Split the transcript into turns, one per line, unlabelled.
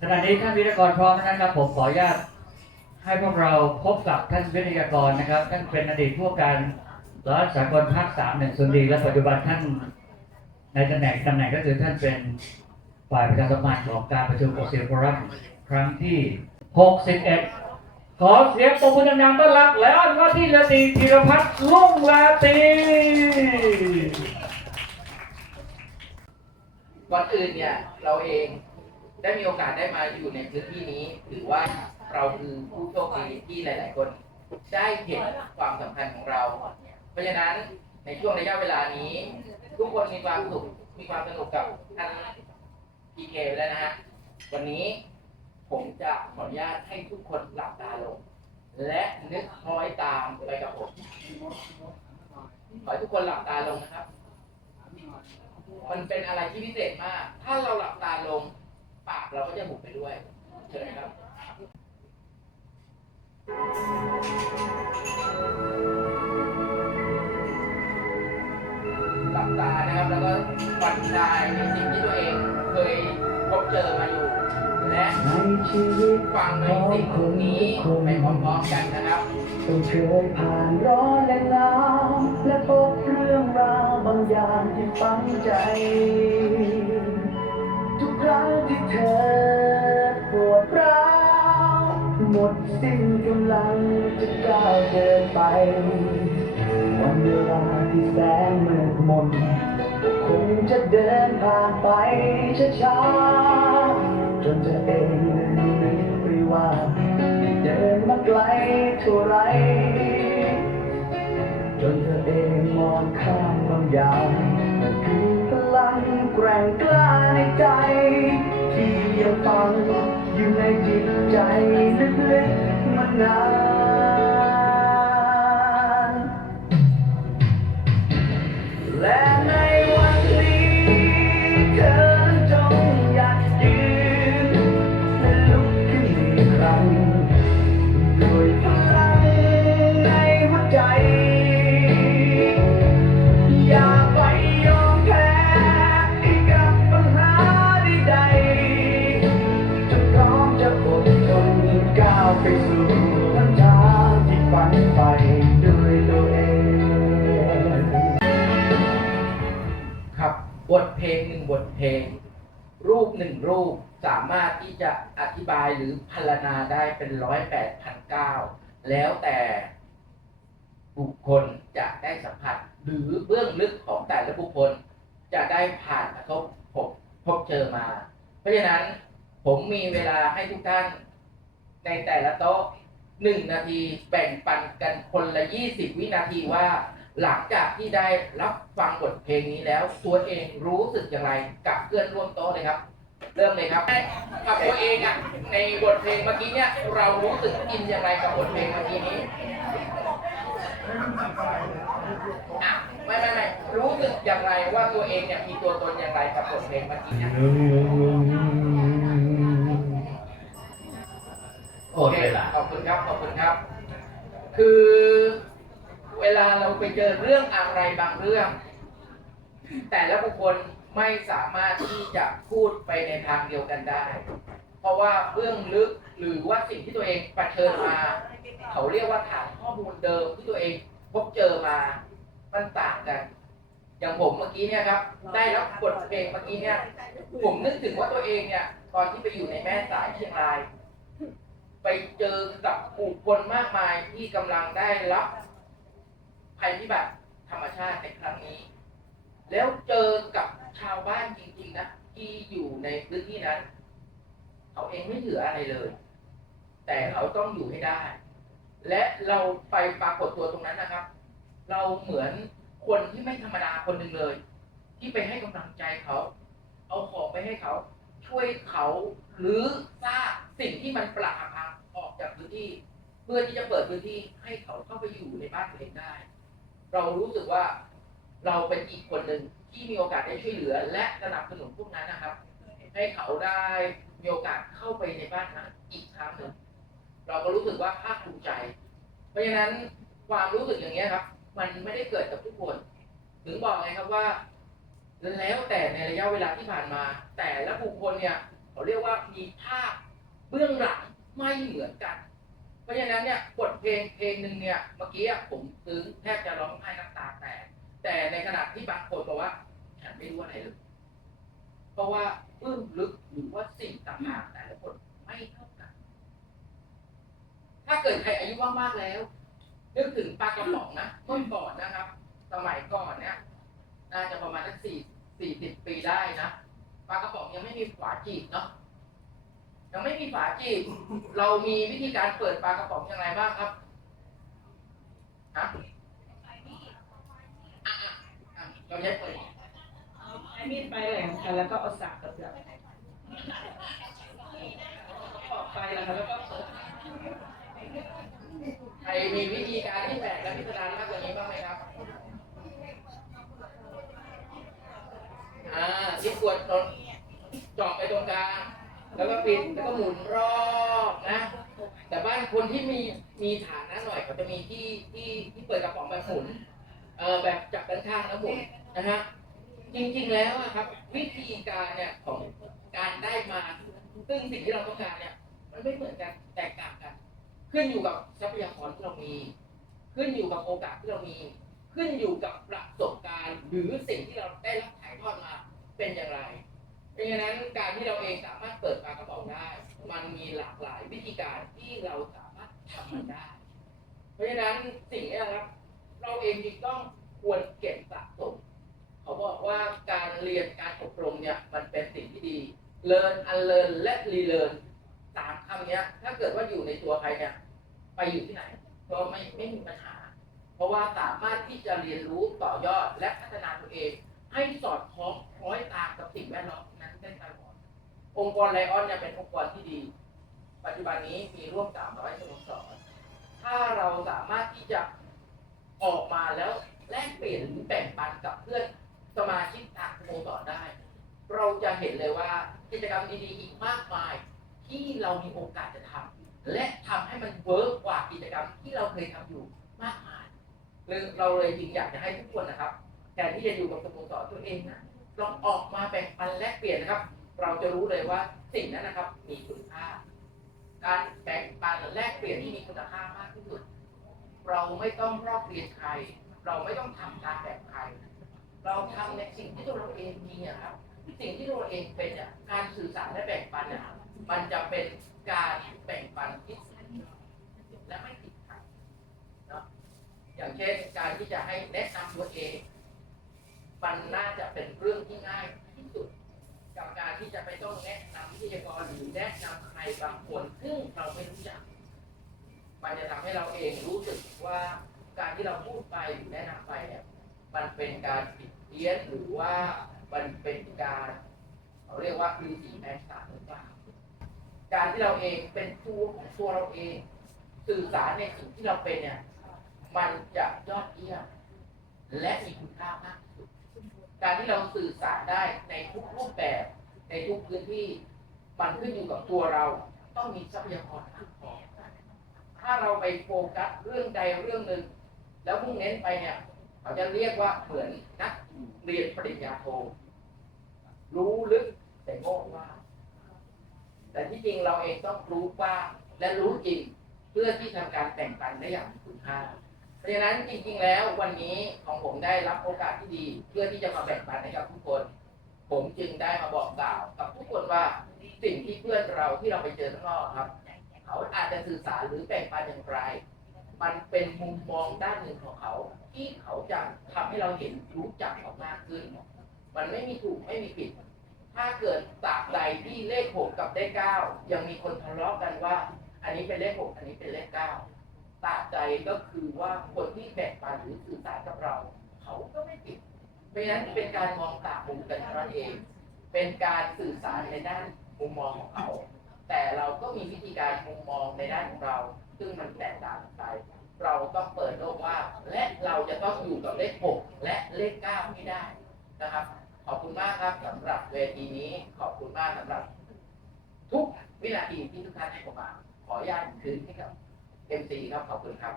ขณะนี้ท่านวิทยากรพร้อมนะครับผมขออนุญาตให้พวกเราพบกับท่านวิทยากรนะครับท่านเป็นอดีตผู้การรัฐสากลภาคสามหนึ่งส่วนดีและปัจจุบันท่านในตำแหน่งตำแหน่งก็คือท่านเป็นฝ่ายประชาสัมพันธ์ของการประชุมโอเซียนโฟรัมครั้งที่ 61 ขอเสียงปรบมือดังๆต้อนรับและอ้อนว่าที่ราตีธีรพัฒน์ลุ่งราตี
ก่อนอื่นเนี่ย เราเอง ได้มีโอกาสได้มาอยู่ในพื้นที่นี้ถือว่าเราคือผู้โชคดีที่หลาย ๆ คน ได้เห็นความสำคัญของเรา เพราะฉะนั้นในช่วงระยะเวลานี้ ทุกคนมีความสุขมีความสนุกกับท่านพีเคแล้วนะฮะวันนี้ผมจะขออนุญาตให้ทุกคนหลับตาลง และนึกคล้อยตามไปกับผมขอให้ทุกคนหลับตาลงนะครับ มันเป็นอะไรที่พิเศษมาก ถ้าเราหลับตาลง ปากเราก็จะหุบไปด้วยเชิญครับหลับตานะครับแล้วก็ผ่อนคลายในสิ่งที่ตัวเองเคยพบเจอมาอยู่ และ
ในชีวิต
ฟังในสิ่งเหล่านี้ไปพร้อมๆกันนะครับ
ต้องเคยผ่านร้อนและหนาวและพบเรื่องราวบางอย่างที่ฝังใจ รั้งที่เธอปวดร้าวหมดสิ้นกำลังจะก้าวเดินไป วันเวลาที่แสนมืดมนคงจะเดินผ่านไปช้าๆจนเธอเองนึกไปว่าที่เดินมาไกลเท่าไรจนเธอเองมองข้ามบางอย่าง ใจลึกๆมานานและ เพลง รูปหนึ่ง
รูปสามารถที่จะอธิบายหรือพรรณนาได้เป็นร้อยแปดพันเก้าแล้วแต่บุคคลจะได้สัมผัส หรือเบื้องลึกของแต่ละบุคคลจะได้ผ่านกระทบพบพบเจอมา เพราะฉะนั้นผมมีเวลาให้ทุกท่าน ในแต่ละโต๊ะหนึ่งนาทีแบ่งปันกันคนละยี่สิบวินาทีว่า หลังจากที่ได้รับฟังบทเพลงนี้แล้ว ตัวเองรู้สึกอย่างไรกับเพื่อนร่วมโต๊ะเลยครับ เริ่มเลยครับกับตัวเองอะในบทเพลงเมื่อกี้เนี่ยเรารู้สึกอินอย่างไรกับบทเพลงเมื่อกี้นี้อะไม่ไม่ไม่รู้สึกอย่างไรว่าตัวเองเนี่ยมีตัวตนอย่างไรกับบทเพลงเมื่อกี้เนี่ย
โอเคล่ะ
ขอบคุณครับขอบคุณครับ คือ เวลาเราไปเจอเรื่องอะไรบางเรื่อง แต่ละบุคคลไม่สามารถที่จะพูดไปในทางเดียวกันได้ เพราะว่าเบื้องลึกหรือว่าสิ่งที่ตัวเองประเชิญมา เขาเรียกว่าฐานข้อมูลเดิมที่ตัวเองพบเจอมา มันต่างกัน อย่างผมเมื่อกี้เนี่ยครับ ได้รับบทเพลงเมื่อกี้เนี่ย ผมนึกถึงว่าตัวเองเนี่ย ตอนที่ไปอยู่ในแม่สายเชียงราย ไปเจอกับผู้คนมากมายที่กำลังได้รับ ภัยพิบัติธรรมชาติในครั้งนี้ แล้วเจอกับชาวบ้านจริงๆนะที่อยู่ในพื้นที่นั้น เขาเองไม่เหลืออะไรเลย แต่เขาต้องอยู่ให้ได้ และเราไปปรากฏตัวตรงนั้นนะครับ เราเหมือนคนที่ไม่ธรรมดาคนหนึ่งเลย ที่ไปให้กำลังใจเขา เอาของไปให้เขา ช่วยเขาหรือซากสิ่งที่มันปรักหักพังออกจากพื้นที่ เพื่อที่จะเปิดพื้นที่ให้เขาเข้าไปอยู่ในบ้านตัวเองได้ เรารู้สึกว่าเราเป็นอีกคนหนึ่งที่มีโอกาสได้ช่วยเหลือ และสนับสนุนพวกนั้นนะครับ ให้เขาได้มีโอกาสเข้าไปในบ้านนั้นอีกครั้งหนึ่งเราก็รู้สึกว่าภาคภูมิใจ เพราะฉะนั้นความรู้สึกอย่างนี้ครับ มันไม่ได้เกิดกับทุกคน ถึงบอกไงครับว่า แล้วแต่ในระยะเวลาที่ผ่านมา แต่ละบุคคลเนี่ย เขาเรียกว่ามีภาพเบื้องหลังไม่เหมือนกัน ราะฉะนั้นเนี่ยบทเพลงเพลงหนึ่งเนี่ยเมื่อกี้ผมซึ้งแทบจะร้องไห้น้ำตาแตกแต่ในขณะที่บางคนบอกว่าฉันไม่รู้อะไรเลยเพราะว่าเบื้องลึกหรือว่าสิ่งต่างๆแต่ละคนไม่เท่ากัน ถ้าเกิดใครอายุมากๆแล้วนึกถึงปลากระป๋องนะเมื่อก่อนนะครับ สมัยก่อนเนี่ยน่าจะประมาณสักสี่สี่สิบปีได้นะปลากระป๋องยังไม่มีฝาจีบเนาะ ยังไม่มีฝาจีบเรามีวิธีการเปิดปลากระป๋องอย่างไรบ้างครับฮะเราใช้เปิด
ไอ้มีดปลายแหลมค่ะแล้วก็เอาสากกระเบืออกไปแล้วแล้วก็เปิด
ใครมีวิธีการที่แปลกและพิสดารมากกว่านี้บ้างไหมครับอ่าที่ขวดตรงเจาะไปตรงกลาง แล้วก็ปิดแล้วก็หมุนรอบนะ แต่บ้านคนที่มีมีฐานะหน่อยเขาจะมีที่ที่ที่เปิดกระป๋องแบบหมุนเออแบบจับด้านข้างแล้วหมุนนะฮะจริงๆแล้วอะครับ วิธีการเนี่ยของการได้มาซึ่งสิ่งที่เราต้องการเนี่ย มันไม่เหมือนกันแตกต่างกัน ขึ้นอยู่กับทรัพยากรที่เรามี ขึ้นอยู่กับโอกาสที่เรามี ขึ้นอยู่กับประสบการณ์ หรือสิ่งที่เราได้รับถ่ายทอดมาเป็นอย่างไร ราะฉะนั้นการที่เราเองสามารถเปิดปากกระเป๋าได้ มันมีหลากหลายวิธีการที่เราสามารถทำมันได้ เพราะฉะนั้นสิ่งนี้นะครับ เราเองจึงต้องควรเก็บสะสมเขาบอกว่าการเรียนการอบรมเนี่ยมันเป็นสิ่งที่ดี learn unlearn และ relearn สามคำนี้ถ้าเกิดว่าอยู่ในตัวใครเนี่ยไปอยู่ที่ไหน ก็ไม่ไม่มีปัญหา เพราะว่าสามารถที่จะเรียนรู้ต่อยอดและพัฒนาตัวเอง ให้สอดคล้องคล้อยตามกับสิ่งแวดล้อม นั้นได้ตลอดองค์กรไลออนเนี่ยเป็นองค์กรที่ดี ปัจจุบันนี้มีร่วม 300สโมสรถ้าเราสามารถที่จะออกมาแล้วแลกเปลี่ยนหรือแบ่งปันกับเพื่อนสมาชิกทางสโมสรได้ เราจะเห็นเลยว่ากิจกรรมดีๆอีกมากมายที่เรามีโอกาสจะทำและทำให้มันเวิร์กกว่ากิจกรรมที่เราเคยทำอยู่มากมายเลยเราเลยจึงอยากจะให้ทุกคนนะครับแทนที่จะอยู่กับสโมสรตัวเองนะ ลองออกมาแบ่งปันแลกเปลี่ยนนะครับ เราจะรู้เลยว่าสิ่งนั้นนะครับมีคุณค่า การแบ่งปันแลกเปลี่ยนที่มีคุณค่ามากที่สุด เราไม่ต้องรอบเรียนใคร เราไม่ต้องทำตามแบบใคร เราทำในสิ่งที่ตัวเราเองมีอะครับ สิ่งที่ตัวเราเองเป็นเนี่ยการสื่อสารและแบ่งปันเนี่ยมันจะเป็นการแบ่งปันที่และไม่ติดขัดเนาะอย่างเช่นการที่จะให้แนะนำตัวเอง มันน่าจะเป็นเรื่องที่ง่ายที่สุดกับการที่จะไปต้องแนะนำวิทยากรหรือแนะนำใครบางคนซึ่งเราไม่รู้จัก มันจะทำให้เราเองรู้สึกว่าการที่เราพูดไปหรือแนะนำไปเนี่ยมันเป็นการผิดเพี้ยนหรือว่ามันเป็นการเขาเรียกว่าคือสีแมงสาหรือเปล่าการที่เราเองเป็นตัวของตัวเราเอง สื่อสารในสิ่งที่เราเป็นเนี่ยมันจะยอดเยี่ยมและมีคุณค่ามาก การที่เราสื่อสารได้ในทุกรูปแบบ ในทุกพื้นที่ มันขึ้นอยู่กับตัวเรา ต้องมีทรัพยากรมากพอถ้าเราไปโฟกัสเรื่องใดเรื่องหนึ่ง แล้วมุ่งเน้นไปเนี่ยเขาจะเรียกว่าเหมือนนักเรียนปริญญาโท รู้ลึกแต่โง่มาแต่ที่จริงเราเองต้องรู้ว้างและรู้จริงเพื่อที่ทำการแบ่งปันได้อย่างมีคุณค่า เพราะฉะนั้นจริงๆแล้ววันนี้ของผมได้รับโอกาสที่ดี เพื่อที่จะมาแบ่งปันให้กับทุกคน ผมจึงได้มาบอกกล่าวกับทุกคนว่าสิ่งที่เพื่อนเราที่เราไปเจอข้างนอกครับ เขาอาจจะสื่อสารหรือแบ่งปันอย่างไร มันเป็นมุมมองด้านหนึ่งของเขา ที่เขาจะทำให้เราเห็นรู้จักเขามากขึ้น มันไม่มีถูกไม่มีผิด ถ้าเกิดตราบใดที่เลขหกกับเลขเก้ายังมีคนทะเลาะกันว่า อันนี้เป็นเลขหกอันนี้เป็นเลขเก้า ตาใดก็คือว่าคนที่แบ่งปันหรือสื่อสารกับเรา เขาก็ไม่ผิดเพราะฉะนั้นเป็นการมองต่างมุมกันเท่านั้นเอง เป็นการสื่อสารในด้านมุมมองของเขา แต่เราก็มีวิธีการมุมมองในด้านของเรา ซึ่งมันแตกต่างกันไปเราต้องเปิดโลกว่า และเราจะต้องอยู่กับเลขหกและเลขเก้าให้ได้นะครับ ขอบคุณมากครับสำหรับเวทีนี้ ขอบคุณมากสำหรับ ทุกวินาทีที่ทุกท่านให้ผมมาขออนุญาตคืนให้กับ เต็มตีครับขอบคุณครับ